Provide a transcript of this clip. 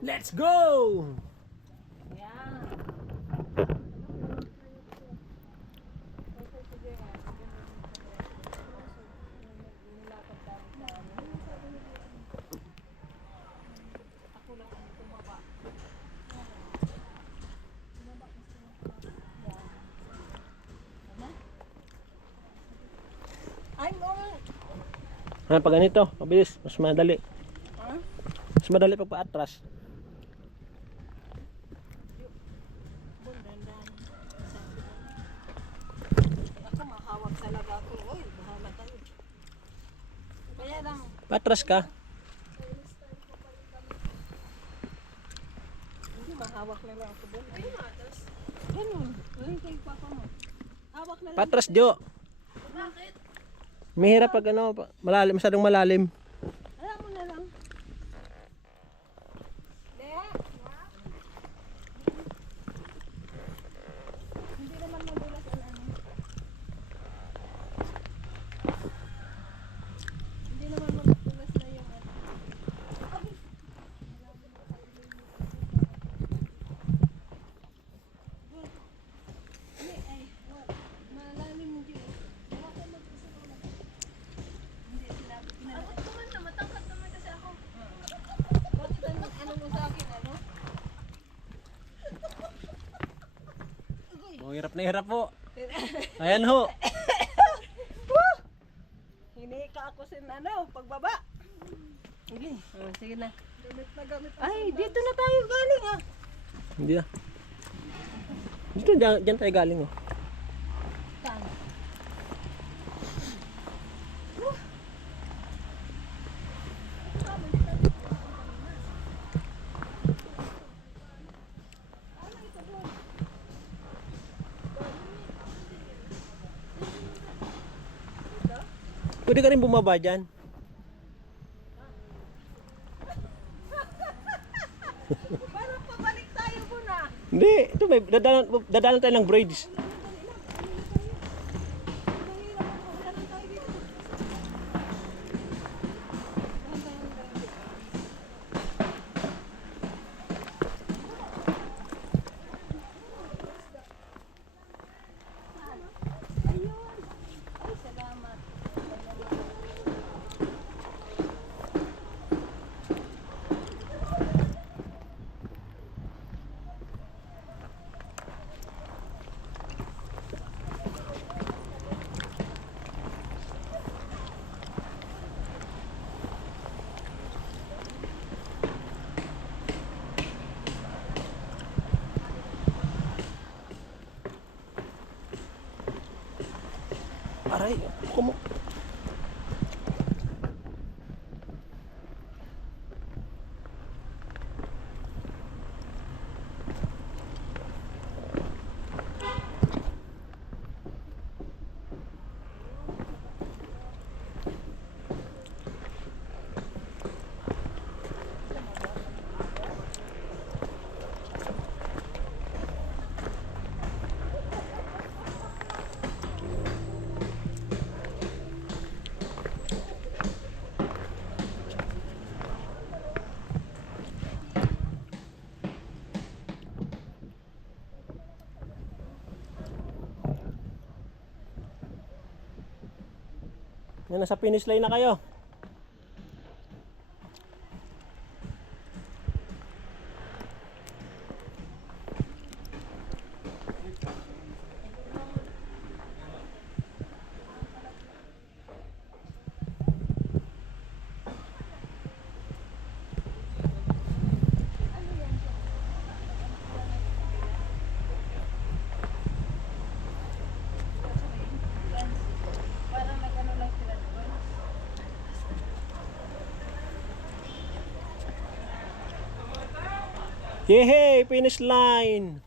Let's go! Pag ganito, mabilis, mas madali. Mas madali pag paatras. Ako mahawak talaga ako. Oy, bahala tayo. Kaya lang. Paatras ka. Hindi, mahawak na lang ako doon. Ay, matas. Ganun. Ganun kayo papa mo. Hawak na lang. Paatras, Jo. Bakit? Mahirap pag ano, malalim, masyadong malalim. Alam mo na lang. Hindi naman madulas ang ano. Hindi naman madulas na yung ano. Hindi, ay, malalim mo dyan. Ako mag-isa ko lang. Hindi, sinabi ko na. Ako naman na, matangkat naman kasi ako. Bakit ano mo sa akin, ano? Oh, hirap na hirap po. Ayan ho. Hinika ako sa ano, pagbaba. Sige, sige na. Gamit na gamit. Ay, dito na tayo galing ah. Hindi ah. Dito, dyan tayo galing oh. Saan? Pwede ka rin bumaba dyan. Parang pabalik tayo muna. Hindi, ito may dadalan tayo ng bridge. Ay, salamat. Aray, kumo. Yan, nasa finish line na kayo. Parang nag-ano lang sila doon. Yehey! Finish line!